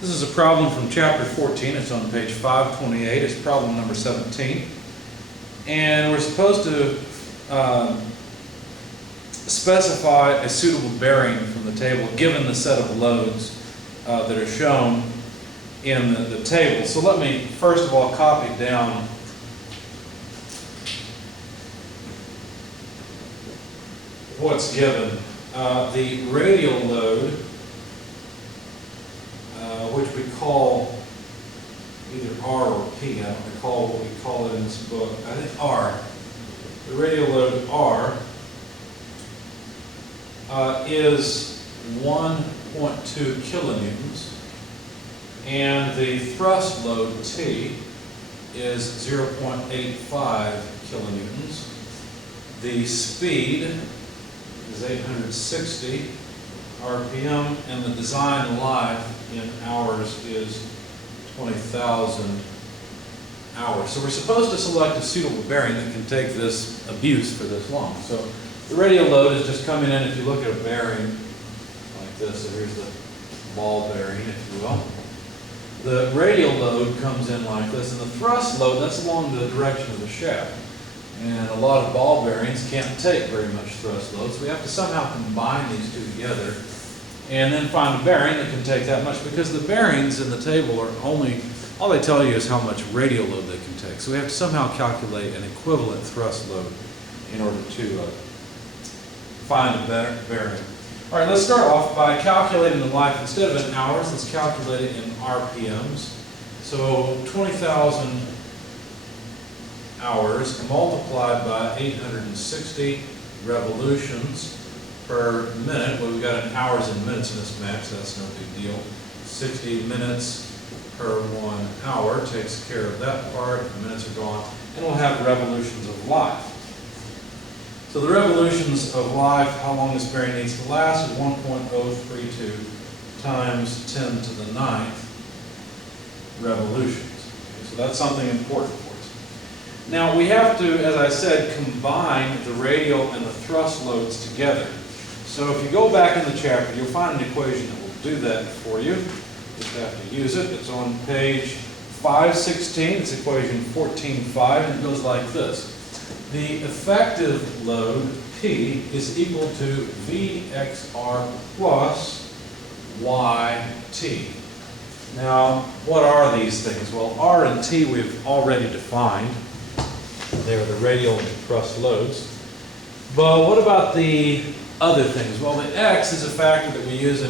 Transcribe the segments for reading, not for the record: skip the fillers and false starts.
This is a problem from chapter 14. It's on page 528. It's problem number 17. And we're supposed to specify a suitable bearing from the table given the set of loads that are shown in the table. So let me first of all copy down what's given. The radial load, which we call either R or P. I don't recall what we call it in this book. I think R. The radial load R is 1.2 kilonewtons, and the thrust load T is 0.85 kilonewtons. The speed is 860 RPM, and the design life in hours is 20,000 hours. So we're supposed to select a suitable bearing that can take this abuse for this long. So the radial load is just coming in. If you look at a bearing like this, so here's the ball bearing, if you will. The radial load comes in like this, and the thrust load, that's along the direction of the shaft. And a lot of ball bearings can't take very much thrust load, so we have to somehow combine these two together and then find a bearing that can take that much, because the bearings in the table are all they tell you is how much radial load they can take. So we have to somehow calculate an equivalent thrust load in order to find a bearing. All right, let's start off by calculating the life. Instead of in hours, let's calculate it in RPMs. So 20,000 hours multiplied by 860 revolutions per minute. Well, we've got an hours and minutes in this map, so that's no big deal. 60 minutes per 1 hour takes care of that part. The minutes are gone. And we'll have revolutions of life. So the revolutions of life, how long this bearing needs to last, is 1.032 times 10 to the 9th revolutions. Okay, so that's something important for us. Now we have to, as I said, combine the radial and the thrust loads together. So if you go back in the chapter, you'll find an equation that will do that for you. You just have to use it. It's on page 516. It's equation 14.5, and it goes like this. The effective load, P, is equal to VXR plus YT. Now, what are these things? Well, R and T we've already defined. They're the radial and thrust loads. But what about the other things? Well, the X is a factor that we use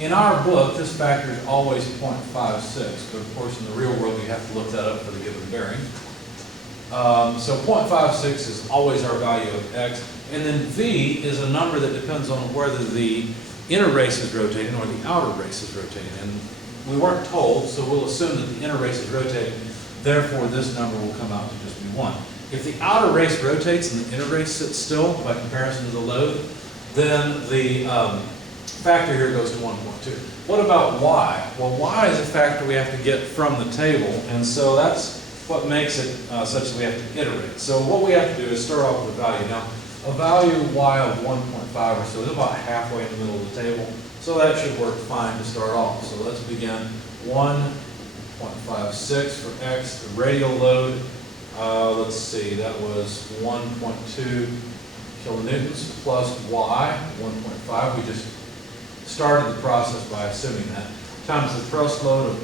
in our book. This factor is always 0.56, but of course in the real world you have to look that up for the given bearing. So 0.56 is always our value of X. And then V is a number that depends on whether the inner race is rotating or the outer race is rotating. And we weren't told, so we'll assume that the inner race is rotating. Therefore, this number will come out to just be 1. If the outer race rotates and the inner race sits still by comparison to the load, then the factor here goes to 1.2. What about Y? Well, Y is a factor we have to get from the table, and so that's what makes it such that we have to iterate. So what we have to do is start off with a value. Now, a value Y of 1.5 or so is about halfway in the middle of the table, so that should work fine to start off. So let's begin. 1.56 for X, the radial load. Let's see, that was 1.2 kilonewtons plus Y, 1.5. We just started the process by assuming that, times the thrust load of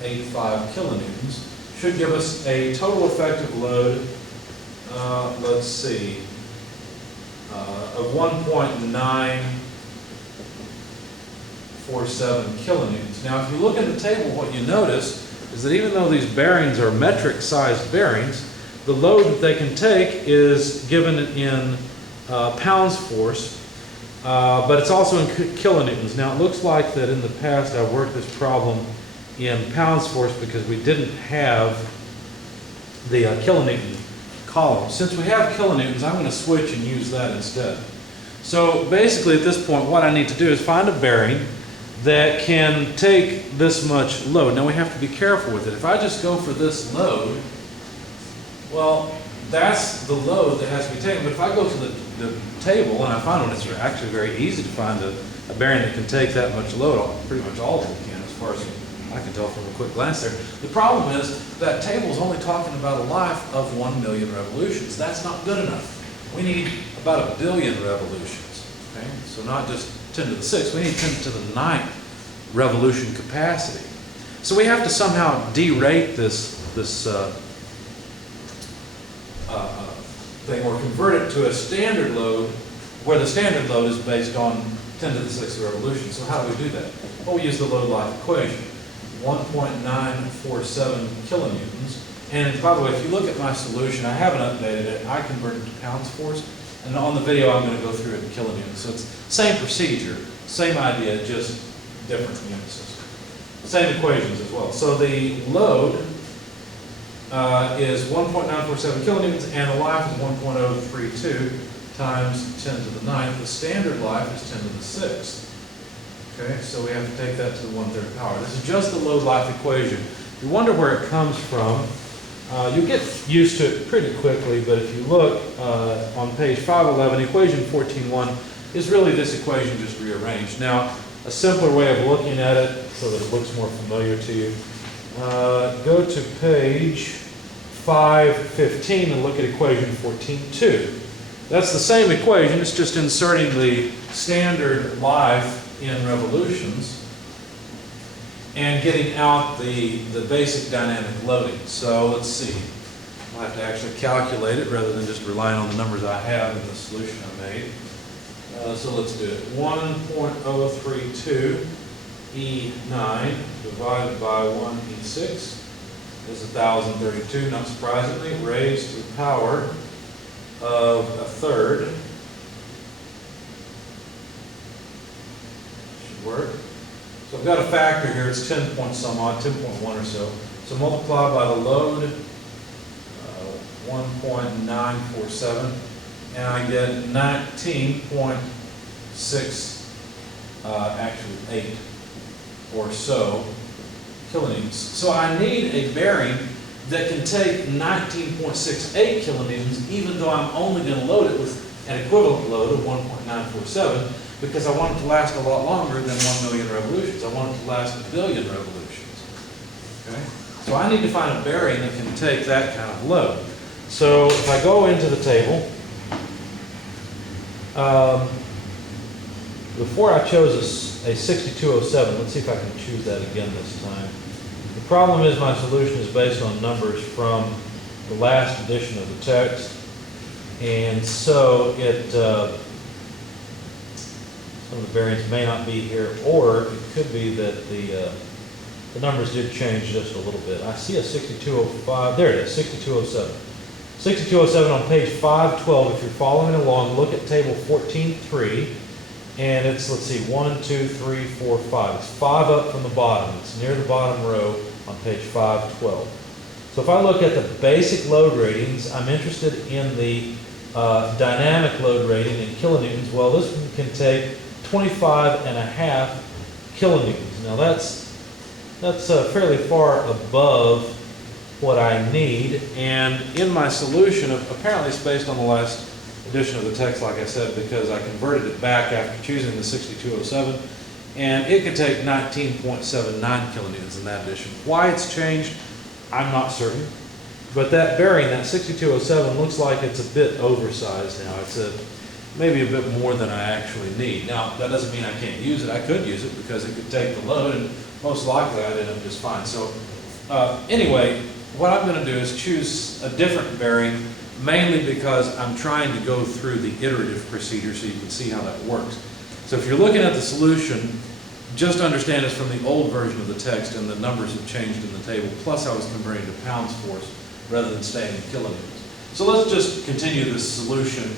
0.85 kilonewtons, should give us a total effective load, let's see, of 1.947 kilonewtons. Now, if you look at the table, what you notice is that even though these bearings are metric-sized bearings, the load that they can take is given in pounds force, but it's also in kilonewtons. Now, it looks like that in the past I've worked this problem in pounds force because we didn't have the kilonewton column. Since we have kilonewtons, I'm going to switch and use that instead. So basically at this point what I need to do is find a bearing that can take this much load. Now we have to be careful with it. If I just go for this load, well, that's the load that has to be taken. But if I go to the table and I find one, it's actually very easy to find a bearing that can take that much load, pretty much all of it can, as far as I can tell from a quick glance there. The problem is that table is only talking about a life of 1 million revolutions. That's not good enough. We need about 1 billion revolutions. Okay? So not just 10 to the 6th, we need 10 to the 9th revolution capacity. So we have to somehow derate this thing, or convert it to a standard load, where the standard load is based on 10 to the 6th revolution. So how do we do that? Well, we use the load life equation, 1.947 kilonewtons. And by the way, if you look at my solution, I haven't updated it. I converted it to pounds force, and on the video I'm going to go through it in kilonewtons. So it's same procedure, same idea, just different unit system. Same equations as well. So the load is 1.947 kilonewtons, and the life is 1.032 times 10 to the 9th. The standard life is 10 to the 6th. Okay, so we have to take that to the 1/3 power. This is just the load life equation. If you wonder where it comes from, you'll get used to it pretty quickly, but if you look on page 511, equation 14.1 is really this equation just rearranged. Now, a simpler way of looking at it so that it looks more familiar to you, go to page 515 and look at equation 14.2. That's the same equation, it's just inserting the standard life in revolutions and getting out the basic dynamic loading. So let's see, I'll have to actually calculate it rather than just relying on the numbers I have in the solution I made. So let's do it. 1.032 E9 divided by 1 E6 is 1,032, not surprisingly, raised to the power of 1/3. Should work. So I've got a factor here, it's 10 point some odd, 10.1 or so. So multiply by the load, 1.947, and I get 19.6, actually 8 or so kilonewtons. So I need a bearing that can take 19.68 kilonewtons, even though I'm only going to load it with an equivalent load of 1.947, because I want it to last a lot longer than 1 million revolutions. I want it to last 1 billion revolutions. Okay? So I need to find a bearing that can take that kind of load. So if I go into the table, before I chose a 6207, let's see if I can choose that again this time. The problem is my solution is based on numbers from the last edition of the text, and so some of the variants may not be here, or it could be that the numbers did change just a little bit. I see a 6205, there it is, 6207. 6207 on page 512, if you're following along, look at table 14.3, and it's, let's see, 1, 2, 3, 4, 5. It's 5 up from the bottom. It's near the bottom row on page 512. So if I look at the basic load ratings, I'm interested in the dynamic load rating in kilonewtons. Well, this one can take 25.5 kilonewtons. Now that's fairly far above what I need, and in my solution, apparently it's based on the last edition of the text, like I said, because I converted it back after choosing the 6207, and it could take 19.79 kilonewtons in that edition. Why it's changed, I'm not certain, but that bearing, that 6207, looks like it's a bit oversized now. It's maybe a bit more than I actually need. Now, that doesn't mean I can't use it. I could use it because it could take the load, and most likely I'd end up just fine. So anyway, what I'm going to do is choose a different bearing, mainly because I'm trying to go through the iterative procedure so you can see how that works. So if you're looking at the solution, just understand it's from the old version of the text, and the numbers have changed in the table, plus I was converting to pounds force rather than staying in kilonewtons. So let's just continue this solution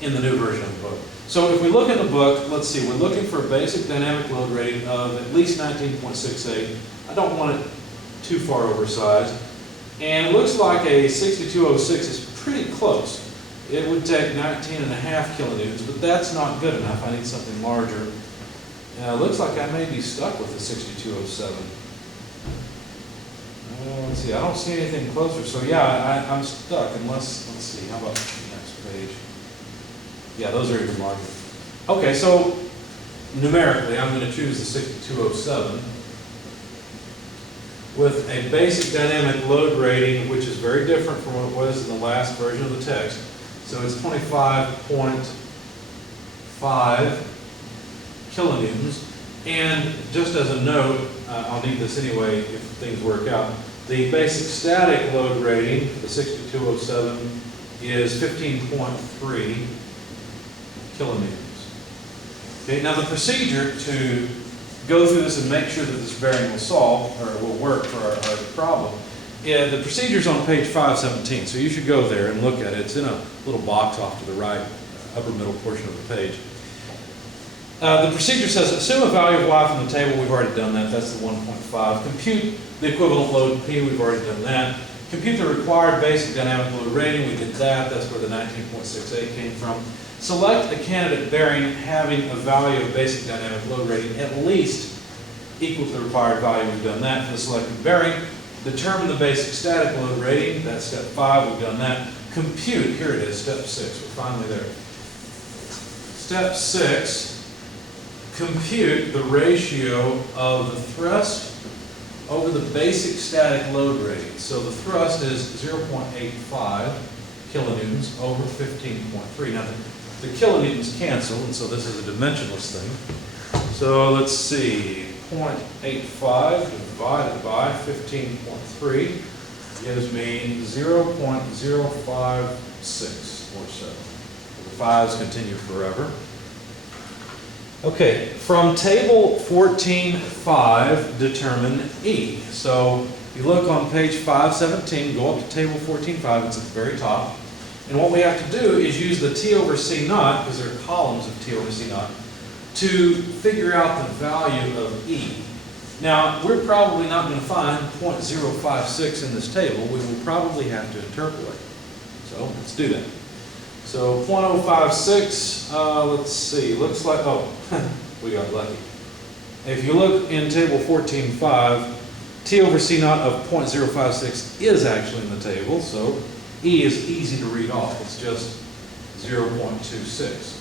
in the new version of the book. So if we look in the book, let's see, we're looking for a basic dynamic load rating of at least 19.68. I don't want it too far oversized. And it looks like a 6206 is pretty close. It would take 19.5 kilonewtons, but that's not good enough. I need something larger. It looks like I may be stuck with the 6207. Let's see, I don't see anything closer. So yeah, I'm stuck unless, let's see, how about the next page? Yeah, those are even larger. Okay, so numerically, I'm going to choose the 6207 with a basic dynamic load rating, which is very different from what it was in the last version of the text. So it's 25.5 kilonewtons. And just as a note, I'll need this anyway if things work out, the basic static load rating for the 6207 is 15.3 kilonewtons. Okay, now the procedure to go through this and make sure that this bearing will solve, or will work for our problem, the procedure's on page 517, so you should go there and look at it. It's in a little box off to the right, upper middle portion of the page. The procedure says, assume a value of y from the table. We've already done that. That's the 1.5. Compute the equivalent load P. We've already done that. Compute the required basic dynamic load rating. We did that. That's where the 19.68 came from. Select a candidate bearing having a value of basic dynamic load rating at least equal to the required value. We've done that for the selected bearing. Determine the basic static load rating. That's step 5. We've done that. Compute. Here it is, step 6. We're finally there. Step 6. Compute the ratio of the thrust over the basic static load rating. So the thrust is 0.85 kilonewtons over 15.3. Now the kilonewtons cancel, and so this is a dimensionless thing. So let's see, 0.85 divided by 15.3 gives me 0.056 or so. The 5s continue forever. Okay, from table 14.5, determine E. So you look on page 517, go up to table 14.5, it's at the very top. And what we have to do is use the T over C naught, because there are columns of T over C naught, to figure out the value of E. Now, we're probably not going to find 0.056 in this table. We will probably have to interpolate. So let's do that. So 0.056, let's see, looks like, oh, we got lucky. If you look in table 14.5, T over C naught of 0.056 is actually in the table, so E is easy to read off. It's just 0.26.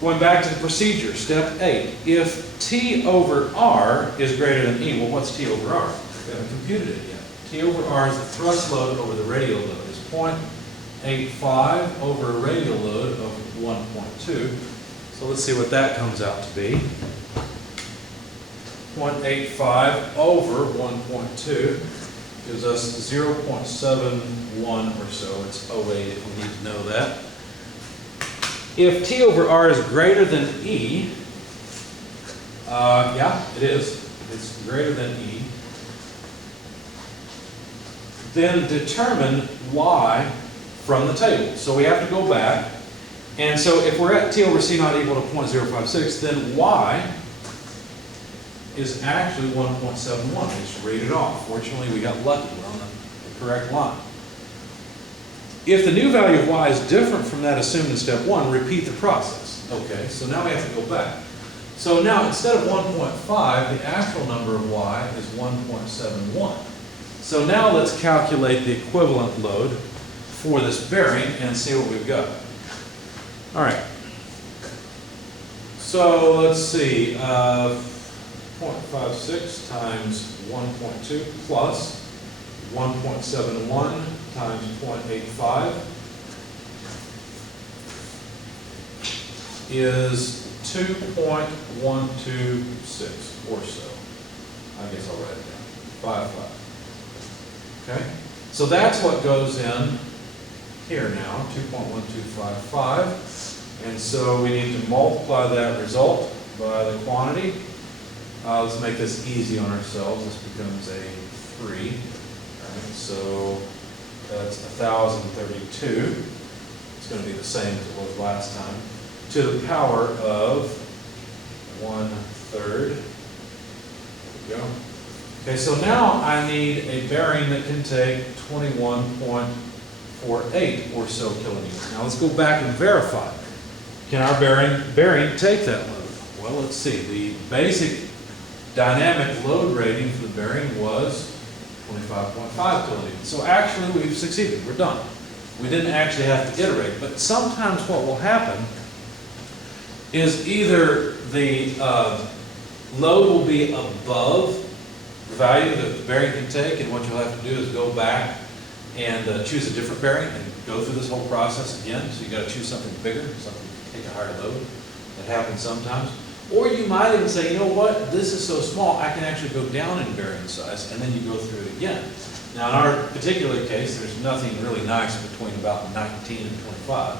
Going back to the procedure, step 8. If T over R is greater than E, well, what's T over R? We haven't computed it yet. T over R is the thrust load over the radial load. It's 0.85 over a radial load of 1.2. So let's see what that comes out to be. 0.85 over 1.2 gives us 0.71 or so. It's 0.08 if we need to know that. If T over R is greater than E, yeah, it is. It's greater than E. Then determine Y from the table. So we have to go back. And so if we're at T over C naught equal to 0.056, then Y is actually 1.71. We just read it off. Fortunately, we got lucky. We're on the correct line. If the new value of Y is different from that assumed in step 1, repeat the process. Okay, so now we have to go back. So now instead of 1.5, the actual number of Y is 1.71. So now let's calculate the equivalent load for this bearing and see what we've got. All right. So let's see, 0.56 times 1.2 plus 1.71 times 0.85 is 2.126 or so. I guess I'll write it down. 55. Okay? So that's what goes in here now, 2.1255. And so we need to multiply that result by the quantity. Let's make this easy on ourselves. This becomes a 3. Right? So that's 1,032. It's going to be the same as it was last time. To the power of 1/3. There we go. Okay, so now I need a bearing that can take 21.48 or so kilonewtons. Now let's go back and verify. Can our bearing take that load? Well, let's see. The basic dynamic load rating for the bearing was 25.5 kilonewtons. So actually we've succeeded. We're done. We didn't actually have to iterate. But sometimes what will happen is either the load will be above the value that the bearing can take, and what you'll have to do is go back and choose a different bearing and go through this whole process again. So you got to choose something bigger, something that can take a higher load. That happens sometimes. Or you might even say, you know what, this is so small, I can actually go down in bearing size, and then you go through it again. Now, in our particular case, there's nothing really nice between about 19 and 25.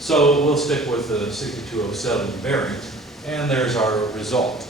So we'll stick with the 6207 bearing, and there's our result.